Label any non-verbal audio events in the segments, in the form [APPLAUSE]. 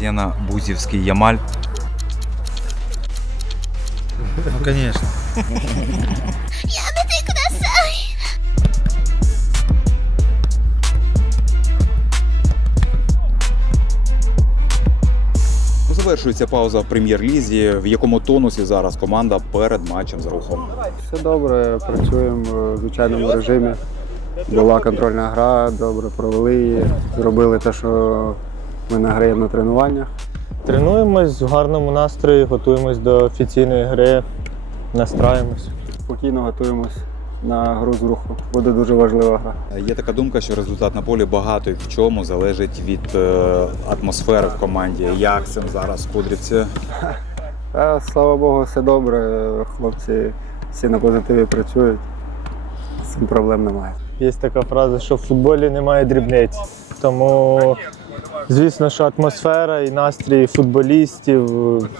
Зена, Бузівський, Ямаль. Ну, конечно. Завершується пауза в прем'єр-лізі. В якому тонусі зараз команда перед матчем з рухом? Все добре, працюємо в звичайному режимі. Була контрольна гра, добре провели її, зробили те, що ми награємо на тренуваннях. Тренуємось в гарному настрої, готуємось до офіційної гри, настраюємось. Спокійно готуємось на гру з руху. Буде дуже важлива гра. Є така думка, що результат на полі багато і в чому залежить від е, атмосфери в команді. Як цим зараз Кудрівці? [LAUGHS] Та, слава Богу, все добре. Хлопці всі на позитиві працюють. З цим проблем немає. Є така фраза, що в футболі немає дрібниць. Тому, звісно, що атмосфера і настрій футболістів,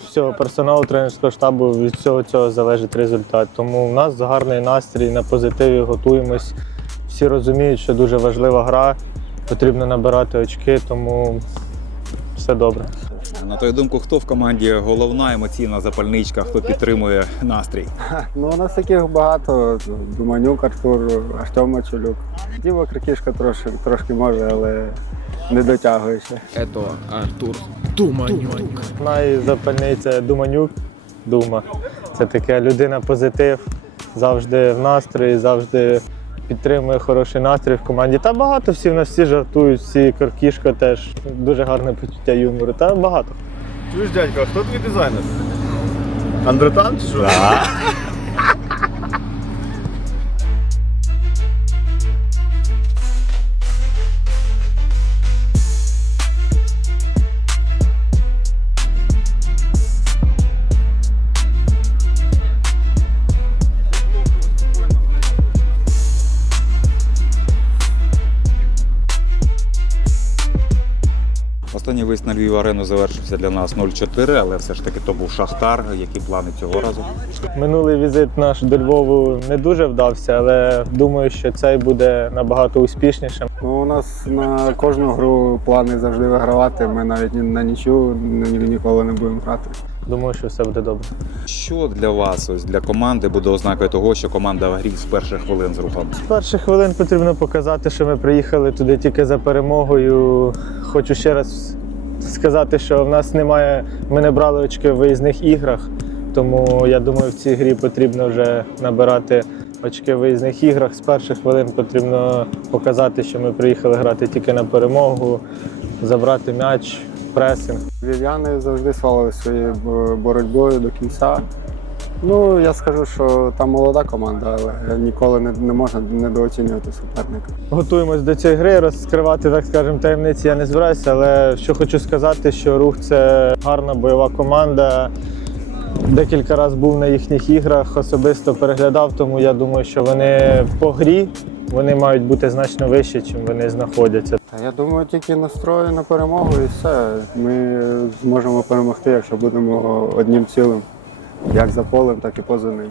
всього персоналу тренерського штабу від всього цього залежить результат. Тому в нас гарний настрій на позитиві, готуємось. Всі розуміють, що дуже важлива гра, потрібно набирати очки, тому все добре. На твою думку, хто в команді головна емоційна запальничка, хто підтримує настрій? Ну, у нас таких багато. Думанюк, Артур, Артем Мачулюк. Діва Крикішка трошки, трошки може, але не дотягує ще. Это Артур Туманюк. Найзапальний це Думанюк. Дума. Це така людина позитив, завжди в настрої, завжди підтримує хороший настрій в команді. Та багато всі в нас всі жартують, всі Коркішко теж дуже гарне почуття юмору. Та багато. Чуєш, дядько, а хто твій дизайнер? Андретан чи що? Останній виїзд на Львів арену завершився для нас 0-4, але все ж таки то був Шахтар. Які плани цього разу? Минулий візит наш до Львову не дуже вдався, але думаю, що цей буде набагато успішнішим. Ну, у нас на кожну гру плани завжди вигравати. Ми навіть на нічу ніколи не будемо грати. Думаю, що все буде добре. Що для вас, ось для команди, буде ознакою того, що команда в грі з перших хвилин з рухом? З перших хвилин потрібно показати, що ми приїхали туди тільки за перемогою. Хочу ще раз сказати, що в нас немає, ми не брали очки в виїзних іграх, тому я думаю, в цій грі потрібно вже набирати очки в виїзних іграх. З перших хвилин потрібно показати, що ми приїхали грати тільки на перемогу, забрати м'яч, пресинг. Вів'яни завжди славили своєю боротьбою до кінця. Ну, я скажу, що там молода команда, але ніколи не, не можна недооцінювати суперника. Готуємось до цієї гри, розкривати, так скажемо, таємниці я не збираюся, але що хочу сказати, що рух це гарна бойова команда. Декілька разів був на їхніх іграх, особисто переглядав, тому я думаю, що вони по грі вони мають бути значно вище, чим вони знаходяться. Та я думаю, тільки настрою на перемогу і все. Ми зможемо перемогти, якщо будемо одним цілим, як за полем, так і поза ним.